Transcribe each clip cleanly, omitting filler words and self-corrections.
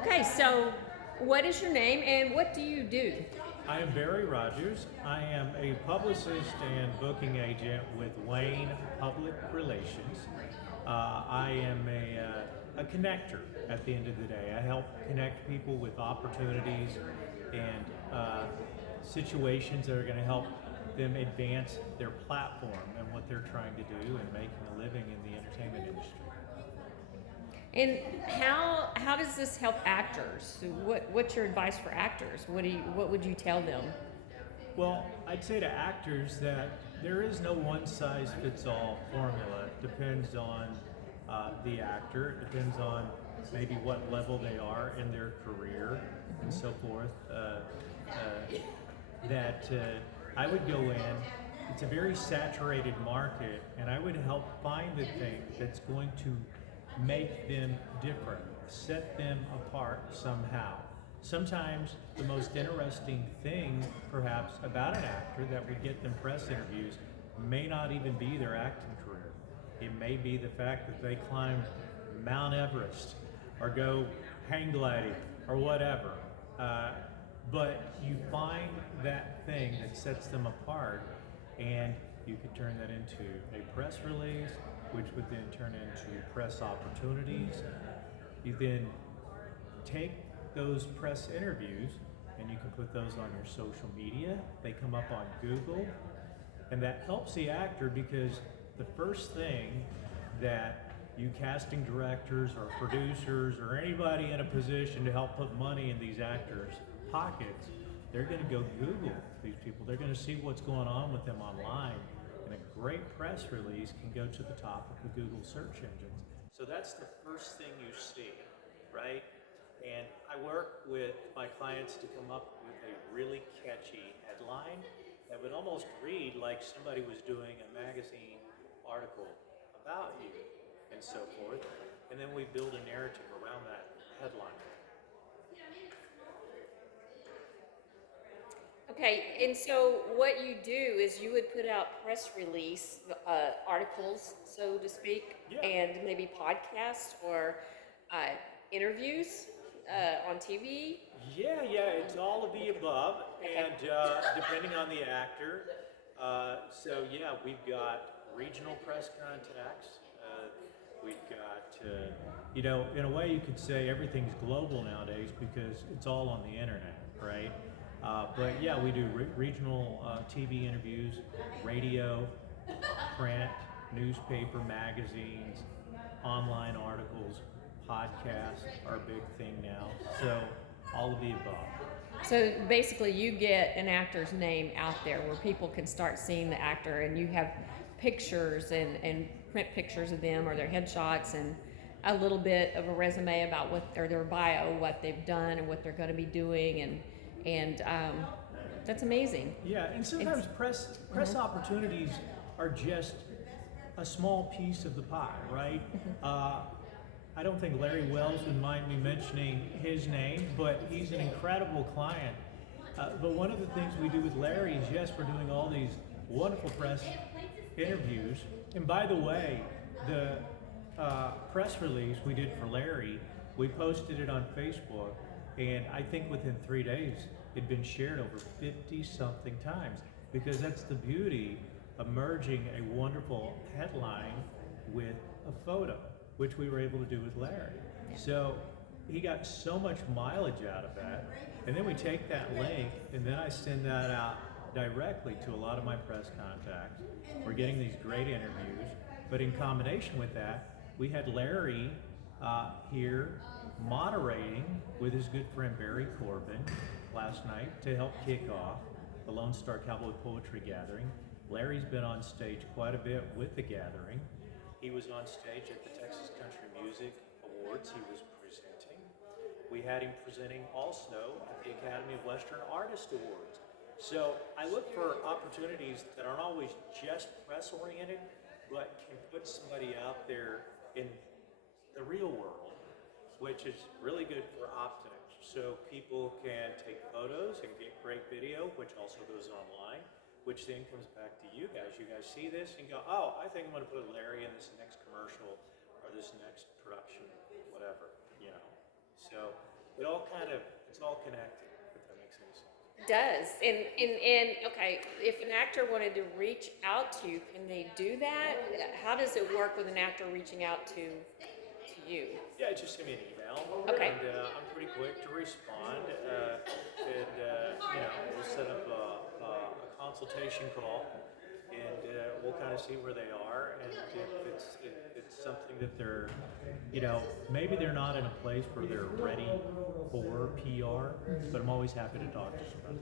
Okay, so what is your name and what do you do? I am Barry Rogers. I am a publicist and booking agent with Wayne Public Relations. I am a connector at the end of the day. I help connect people with opportunities and situations that are going to help them advance their platform and what they're trying to do and making a living in the entertainment industry. And how does this help actors? So what's your advice for actors? What would you tell them? Well, I'd say to actors that there is no one size fits all formula. It depends on the actor, it depends on maybe what level they are in their career and so forth. That I would go in, it's a very saturated market, and I would help find the thing that's going to make them different, set them apart somehow. Sometimes the most interesting thing, perhaps, about an actor that would get them press interviews may not even be their acting career. It may be the fact that they climbed Mount Everest or go hang gliding or whatever. But you find that thing that sets them apart, and you could turn that into a press release, which would then turn into press opportunities. You then take those press interviews and you can put those on your social media. They come up on Google, and that helps the actor because the first thing that you casting directors or producers or anybody in a position to help put money in these actors' pockets, they're going to go Google these people. They're going to see what's going on with them online, and a great press release can go to the top of the Google search engines. So that's the first thing you see, right? And I work with my clients to come up with a really catchy headline that would almost read like somebody was doing a magazine article about you and so forth. And then we build a narrative around that headline. Okay, and so what you do is you would put out press release articles, so to speak, Yeah. and maybe podcasts or uh, interviews on TV. Yeah, it's all of the above, Okay. and depending on the actor. So yeah, we've got regional press contacts. We've got, in a way, you could say everything's global nowadays because it's all on the internet, right? But yeah, we do regional TV interviews, radio, print, newspaper, magazines, online articles, podcasts are a big thing now. So all of the above. So basically, you get an actor's name out there where people can start seeing the actor, and you have pictures and print pictures of them or their headshots and a little bit of a resume about what or their bio, what they've done and what they're going to be doing, and that's amazing. Yeah, and sometimes press opportunities are just a small piece of the pie, right? I don't think Larry Wells would mind me mentioning his name, but he's an incredible client. But one of the things we do with Larry is, yes, we're doing all these wonderful press interviews. And by the way, the press release we did for Larry, we posted it on Facebook, and I think within 3 days, it'd been shared over 50 something times, because that's the beauty of merging a wonderful headline with a photo, which we were able to do with Larry. So he got so much mileage out of that. And then we take that link and then I send that out directly to a lot of my press contacts. We're getting these great interviews, but in combination with that, we had Larry here moderating with his good friend Barry Corbin last night to help kick off the Lone Star Cowboy Poetry Gathering. Larry's been on stage quite a bit with the gathering. He was on stage at the Texas Country Music Awards. He was presenting. We had him presenting also at the Academy of Western Artist Awards. So I look for opportunities that aren't always just press oriented, but can put somebody out there in the real world, which is really good for optics. So people can take photos and get great video, which also goes online, which then comes back to you guys. You guys see this and go, oh, I think I'm going to put Larry in this next commercial or this next production, whatever, you know. So it's all connected, if that makes any sense. Does. And okay, if an actor wanted to reach out to you, can they do that? How does it work with an actor reaching out to you? Yeah, just send me an email. Okay. And I'm pretty quick to respond. We'll set up a consultation call, and we'll kind of see where they are. And if it's something that they're, maybe they're not in a place where they're ready for PR, but I'm always happy to talk to somebody.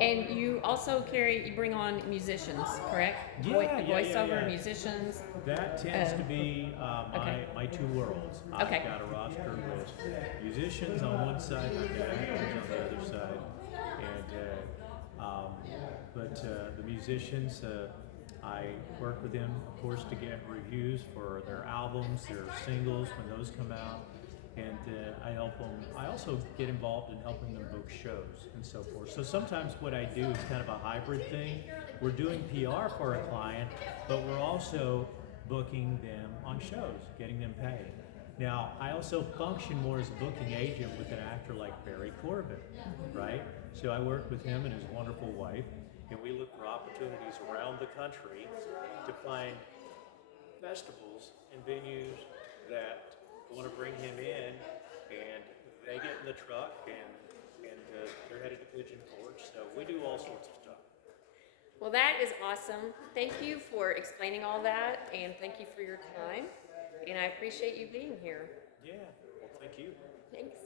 And you also you bring on musicians, correct? Voiceover musicians. That tends to be okay. my two worlds. Okay. I've got a roster with musicians on one side, I've got actors on the other side, and the musicians, I work with them, of course, to get reviews for their albums, their singles when those come out. And I help them. I also get involved in helping them book shows and so forth. So sometimes what I do is kind of a hybrid thing. We're doing PR for a client, but we're also booking them on shows, getting them paid. Now, I also function more as a booking agent with an actor like Barry Corbin, right? So I work with him and his wonderful wife, and we look for opportunities around the country to find festivals and venues that want to bring him in, and they get in the truck and they're headed to Pigeon Forge. So we do all sorts of stuff. Well, that is awesome. Thank you for explaining all that, and thank you for your time. And I appreciate you being here. Yeah, well, thank you. Thanks.